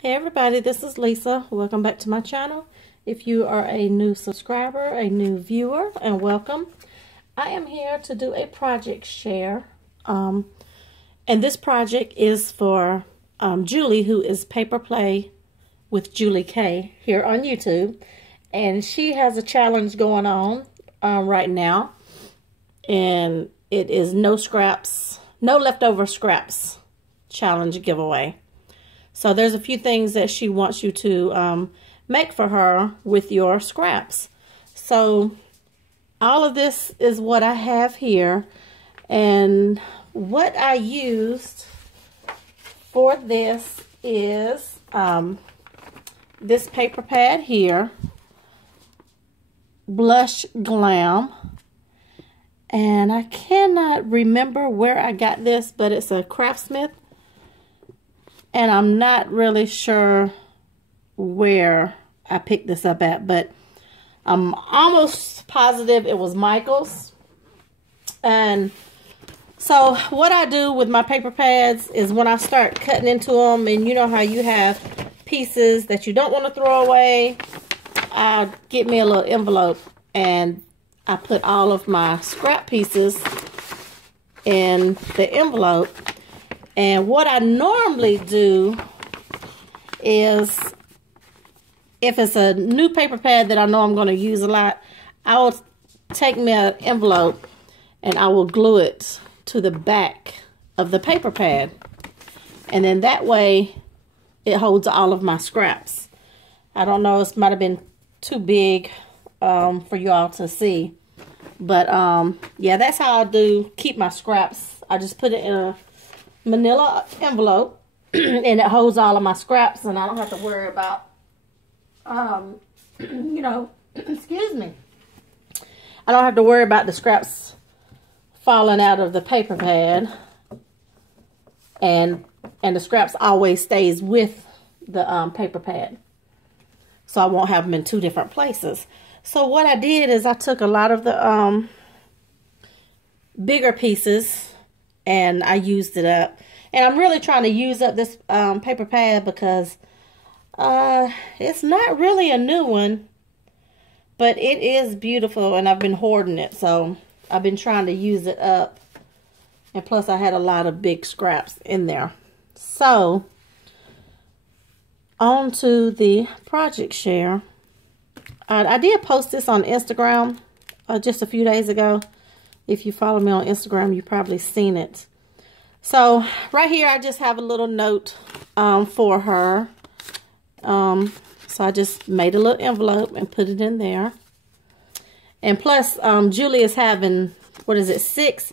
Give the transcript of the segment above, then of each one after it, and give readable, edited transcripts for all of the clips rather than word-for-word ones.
Hey everybody, this is Lisa. Welcome back to my channel. If you are a new subscriber, a new viewer, and welcome. I am here to do a project share. And this project is for Julie, who is Paper Play with Julie K here on YouTube. And she has a challenge going on right now. And it is no leftover scraps challenge giveaway. So there's a few things that she wants you to make for her with your scraps. So all of this is what I have here. And what I used for this is this paper pad here, Blush Glam. And I cannot remember where I got this, but it's a Craftsmith. And I'm not really sure where I picked this up at, but I'm almost positive it was Michael's. And so what I do with my paper pads is when I start cutting into them, and you know how you have pieces that you don't want to throw away, I get me a little envelope and I put all of my scrap pieces in the envelope. And what I normally do is, if it's a new paper pad that I know I'm going to use a lot, I will take me an envelope and I will glue it to the back of the paper pad. And then that way it holds all of my scraps. I don't know, it might have been too big for you all to see. But yeah, that's how I do keep my scraps. I just put it in a manila envelope and it holds all of my scraps, and I don't have to worry about you know, excuse me, I don't have to worry about the scraps falling out of the paper pad, and the scraps always stays with the paper pad, so I won't have them in two different places. So what I did is I took a lot of the bigger pieces and I used it up. And I'm really trying to use up this paper pad because it's not really a new one, but it is beautiful, and I've been hoarding it. So I've been trying to use it up. And plus I had a lot of big scraps in there. So on to the project share. I did post this on Instagram just a few days ago. If you follow me on Instagram, you've probably seen it. So right here, I just have a little note for her. So I just made a little envelope and put it in there. And plus, Julie is having, what is it, 6?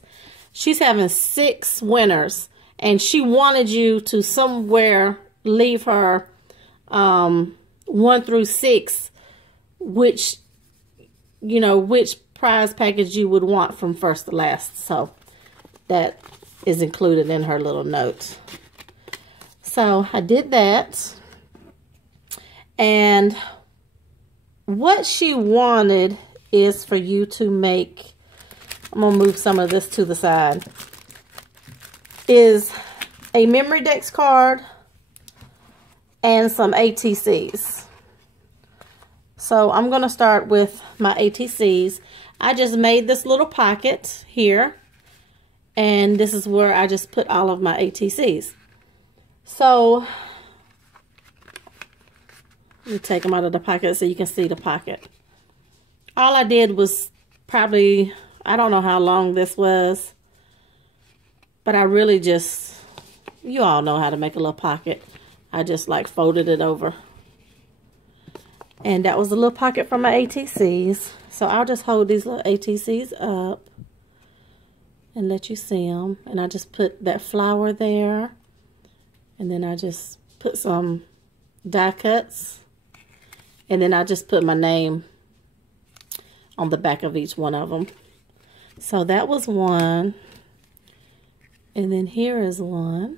She's having 6 winners. And she wanted you to somewhere leave her 1 through 6, which, you know, which prize package you would want from first to last. So that is included in her little note. So I did that. And what she wanted is for you to make, I'm going to move some of this to the side, is a Memorydex card and some ATCs. So I'm going to start with my ATCs. I just made this little pocket here, and this is where I just put all of my ATCs. So let me take them out of the pocket so you can see the pocket. All I did was probably, I don't know how long this was, but I really just, you all know how to make a little pocket. I just like folded it over. And that was a little pocket for my ATCs. So I'll just hold these little ATCs up and let you see them. And I just put that flower there. And then I just put some die cuts. And then I just put my name on the back of each one of them. So that was one. And then here is one.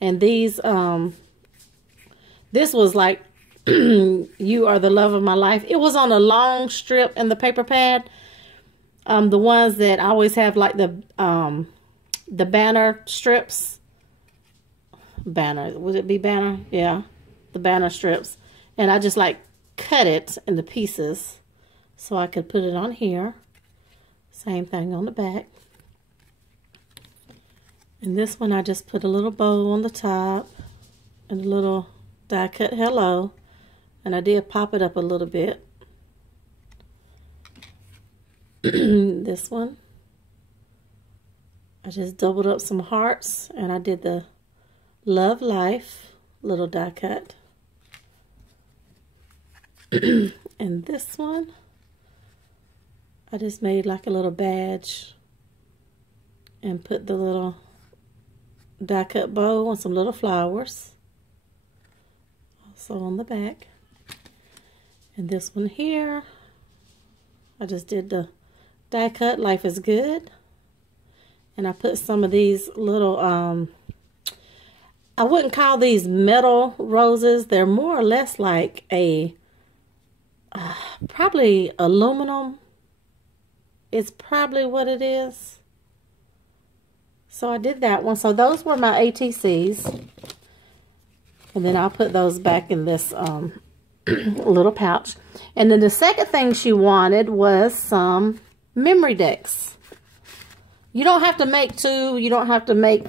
And these, this was like, You Are the Love of My Life. It was on a long strip in the paper pad. The ones that always have like the banner strips. banner. Would it be banner? Yeah, the banner strips. And I just like cut it into pieces so I could put it on here. Same thing on the back. And this one I just put a little bow on the top and a little die cut hello. And I did pop it up a little bit. This one, I just doubled up some hearts and I did the love life little die cut. And this one, I just made like a little badge and put the little die cut bow on some little flowers. Also on the back. And this one here, I just did the die cut Life is Good. And I put some of these little, I wouldn't call these metal roses. They're more or less like a, probably aluminum. It's probably what it is. So I did that one. So those were my ATCs. And then I'll put those back in this little pouch. And then the second thing she wanted was some memory decks. You don't have to make two. You don't have to make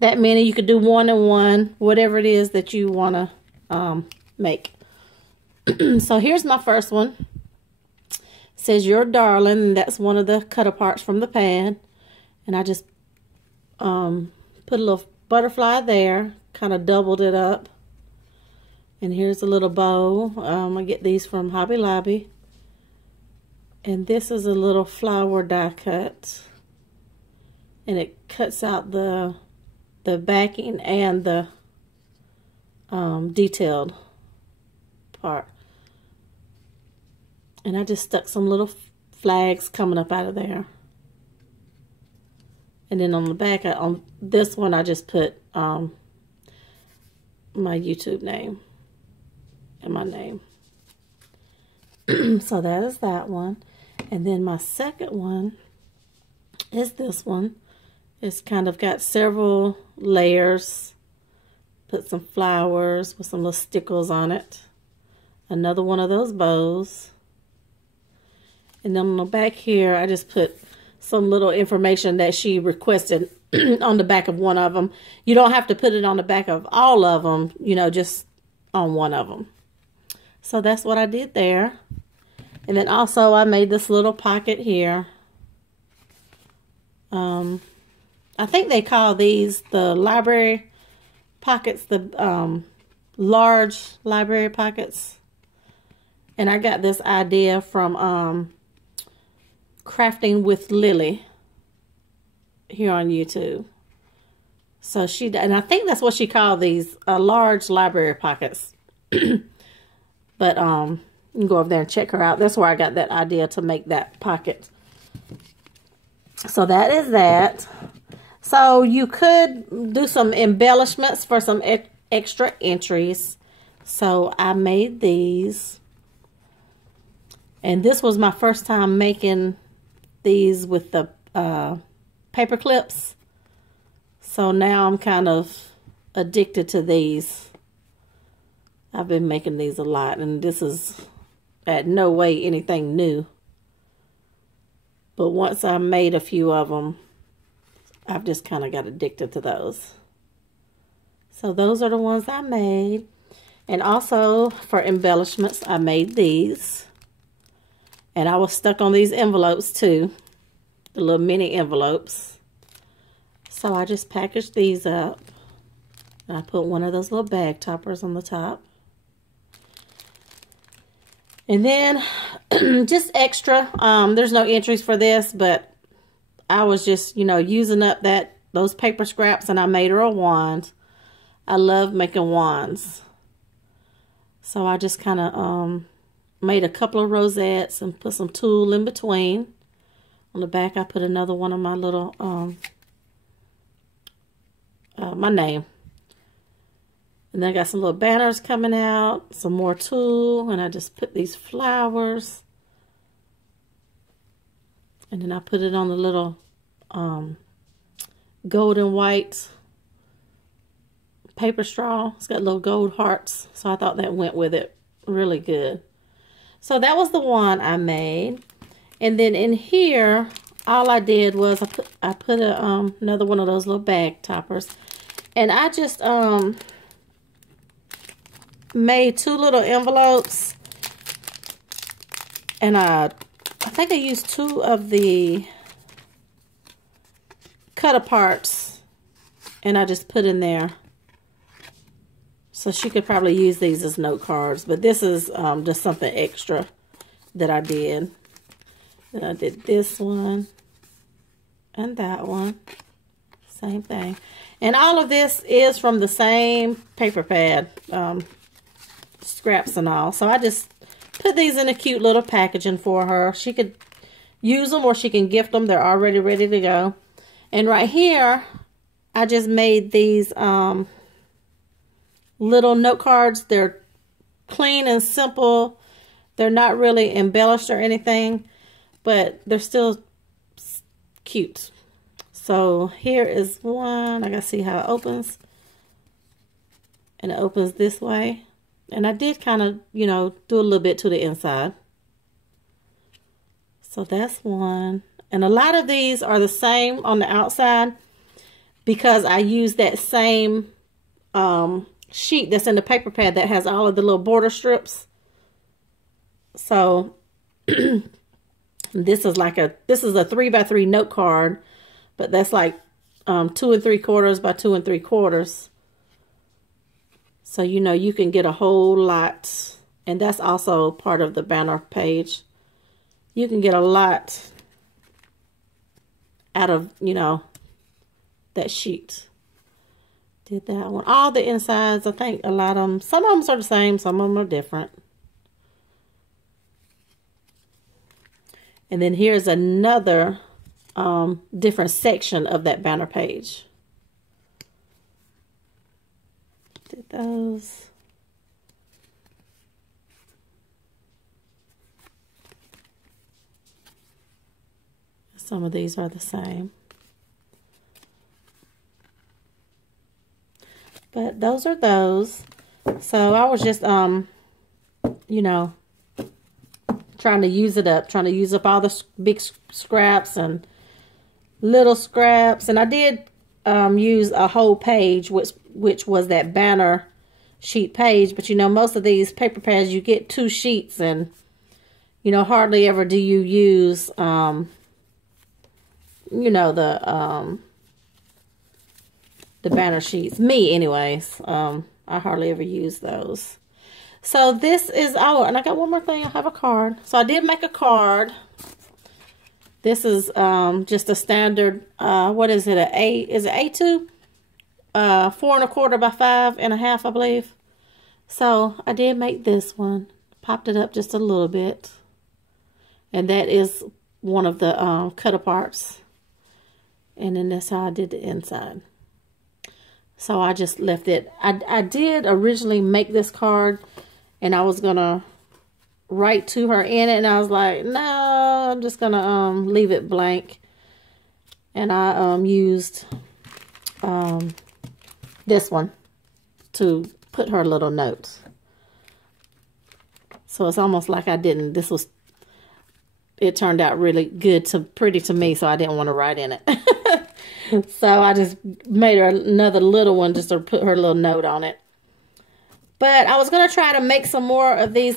that many. You could do one and one, whatever it is that you want to make. So here's my first one. It says, "Your darling," and that's one of the cut aparts from the pad. And I just put a little butterfly there, kind of doubled it up. And here's a little bow. I get these from Hobby Lobby. And this is a little flower die cut. And it cuts out the backing and the detailed part. And I just stuck some little flags coming up out of there. And then on the back, on this one, I just put my YouTube name and my name. So that is that one. And then my second one is this one. It's kind of got several layers. Put some flowers with some little stickles on it. Another one of those bows. And then on the back here, I just put some little information that she requested on the back of one of them. You don't have to put it on the back of all of them, you know, just on one of them. So that's what I did there. And then also I made this little pocket here. I think they call these the library pockets, the large library pockets. And I got this idea from Crafting with Lily here on YouTube. So and I think that's what she called these, large library pockets. But you can go over there and check her out. That's where I got that idea to make that pocket. So that is that. So you could do some embellishments for some extra entries. So I made these. And this was my first time making these with the paper clips. So now I'm kind of addicted to these. I've been making these a lot, and this is at no way anything new. But once I made a few of them, I've just kind of got addicted to those. So those are the ones I made. And also for embellishments, I made these. And I was stuck on these envelopes too. The little mini envelopes. So I just packaged these up. And I put one of those little bag toppers on the top. And then just extra, there's no entries for this, but I was just, you know, using up those paper scraps, and I made her a wand. I love making wands. So I just kind of made a couple of rosettes and put some tulle in between. On the back, I put another one of my little, my name. And then I got some little banners coming out, some more tulle, and I just put these flowers. And then I put it on the little golden white paper straw. It's got little gold hearts, so I thought that went with it really good. So that was the one I made. And then in here, all I did was I put another one of those little bag toppers. And I just made 2 little envelopes. And I think I used 2 of the cut-aparts. And I just put in there. So she could probably use these as note cards. But this is just something extra that I did. Then I did this one. And that one. Same thing. And all of this is from the same paper pad. Scraps and all. So I just put these in a cute little packaging for her. She could use them or she can gift them. They're already ready to go. And right here, I just made these little note cards. They're clean and simple. They're not really embellished or anything, but they're still cute. So here is one. I gotta see how it opens. And it opens this way. And I did kind of, you know, do a little bit to the inside. So that's one. And a lot of these are the same on the outside because I use that same sheet that's in the paper pad that has all of the little border strips. So this is a 3x3 note card, but that's like 2 3/4 by 2 3/4. So you know you can get a whole lot, and that's also part of the banner page. You can get a lot out of, you know, that sheet. Did that one. All the insides, I think a lot of them, some of them are the same, some of them are different. And then here's another different section of that banner page. Did those. Some of these are the same. But those are those. So I was just, you know, trying to use it up. Trying to use up all the big scraps and little scraps. And I did use a whole page, which was that banner sheet page. But, you know, most of these paper pads, you get 2 sheets. And, you know, hardly ever do you use, you know, the banner sheets. Me, anyways. I hardly ever use those. So this is our, and I got one more thing. I have a card. So I did make a card. This is just a standard, what is it, is it A2? 4 1/4 by 5 1/2, I believe. So I did make this one. Popped it up just a little bit. And that is one of the cut-aparts. And then that's how I did the inside. So I just left it. I did originally make this card, and I was going to write to her in it, and I was like, no, I'm just going to leave it blank. And I used this one to put her little notes. So it's almost like I didn't, it turned out really good, pretty to me, so I didn't want to write in it. So I just made her another little one just to put her little note on it. But I was going to try to make some more of these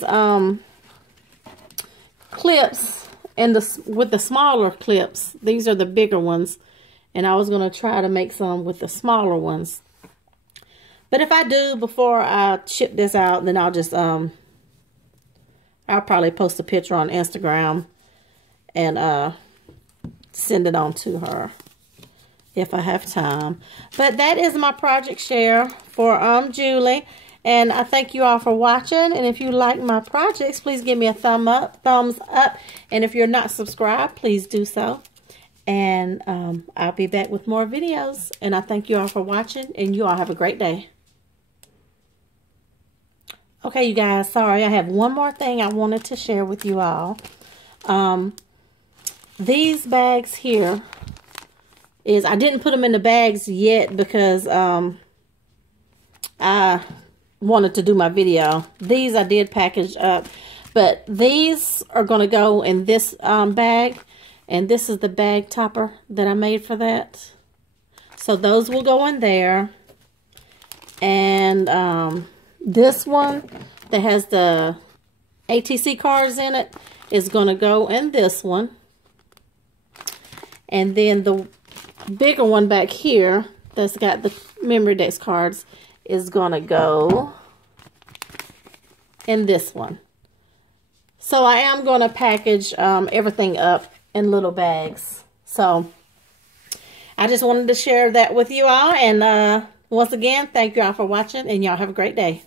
clips with the smaller clips. These are the bigger ones. And I was going to try to make some with the smaller ones. But if I do before I ship this out, then I'll just, I'll probably post a picture on Instagram and send it on to her if I have time. But that is my project share for Julie. And I thank you all for watching. And if you like my projects, please give me a thumbs up. And if you're not subscribed, please do so. And I'll be back with more videos. And I thank you all for watching. And you all have a great day. Okay, you guys. Sorry, I have one more thing I wanted to share with you all. These bags here I didn't put them in the bags yet because I wanted to do my video. These I did package up, but these are going to go in this bag, and this is the bag topper that I made for that. So those will go in there, and this one that has the ATC cards in it is going to go in this one, and then the bigger one back here that's got the memory dex cards is going to go in this one. So I am going to package everything up in little bags. So I just wanted to share that with you all. And once again, thank you all for watching, and y'all have a great day.